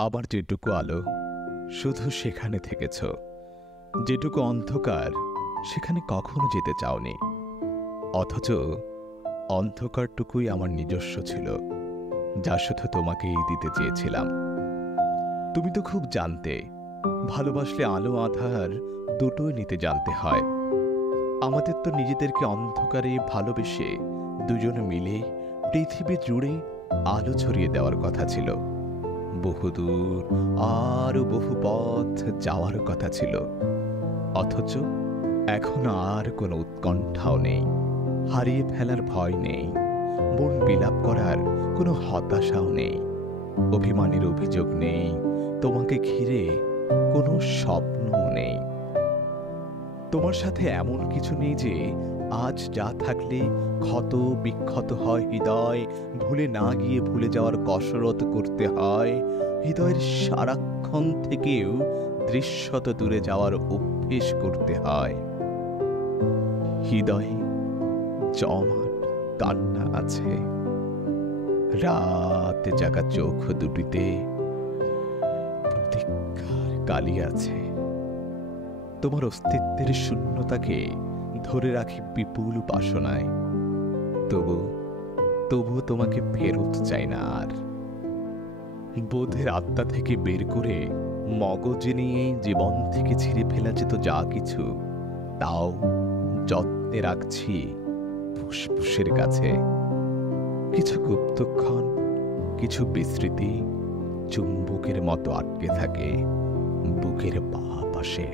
আবার যেটুকু আলো শুধু সেখানে থেকেছ, যেটুকু অন্ধকার সেখানে কখনো যেতে চাওনি। অথচ অন্ধকারটুকুই আমার নিজস্ব ছিল, যা শুধু তোমাকেই দিতে চেয়েছিলাম। তুমি তো খুব জানতে, ভালোবাসলে আলো আঁধার দুটোই নিতে জানতে হয়। আমাদের তো নিজেদেরকে অন্ধকারে ভালোবেসে দুজনে মিলে পৃথিবী জুড়ে আলো ছড়িয়ে দেওয়ার কথা ছিল। বহুদূর আরো বহু পথ যাওয়ার কথা ছিল। অথচ এখন আর কোনো উৎকণ্ঠাও নেই, হারিয়ে ফেলার ভয় নেই, মন বিলাপ করার কোনো হতাশাও নেই, অভিমানের অভিযোগ নেই, তোমাকে ঘিরে কোনো স্বপ্নও নেই। তোমার সাথে এমন কিছু নেই যে আজ যা থাকলে ক্ষত বিক্ষত হয় হৃদয়, ভুলে না গিয়ে ভুলে যাওয়ার কসরত করতে হয়, হৃদয়ের সারাক্ষণ থেকেও দৃশ্যত দূরে যাওয়ার অভ্যেস করতে হয়। হৃদয়ে জমাট কান্না আছে, রাতে জাগা চোখ দুটিতে প্রতীক্ষার কালি আছে। তোমার অস্তিত্বের শূন্যতাকে ধরে রাখি বিপুল বাসনায়। তবু তবু তোমাকে ফেরত চাই না আর। বোধের আত্মা থেকে বের করে মগজে নিয়ে জীবন থেকে ছিঁড়ে ফেলা যেত যা কিছু, তাও যত্নে রাখছি ফুসফুসের কাছে। কিছু গুপ্তক্ষণ, কিছু বিস্মৃতি চুম্বকের মতো আটকে থাকে বুকের বাঁ পাশে।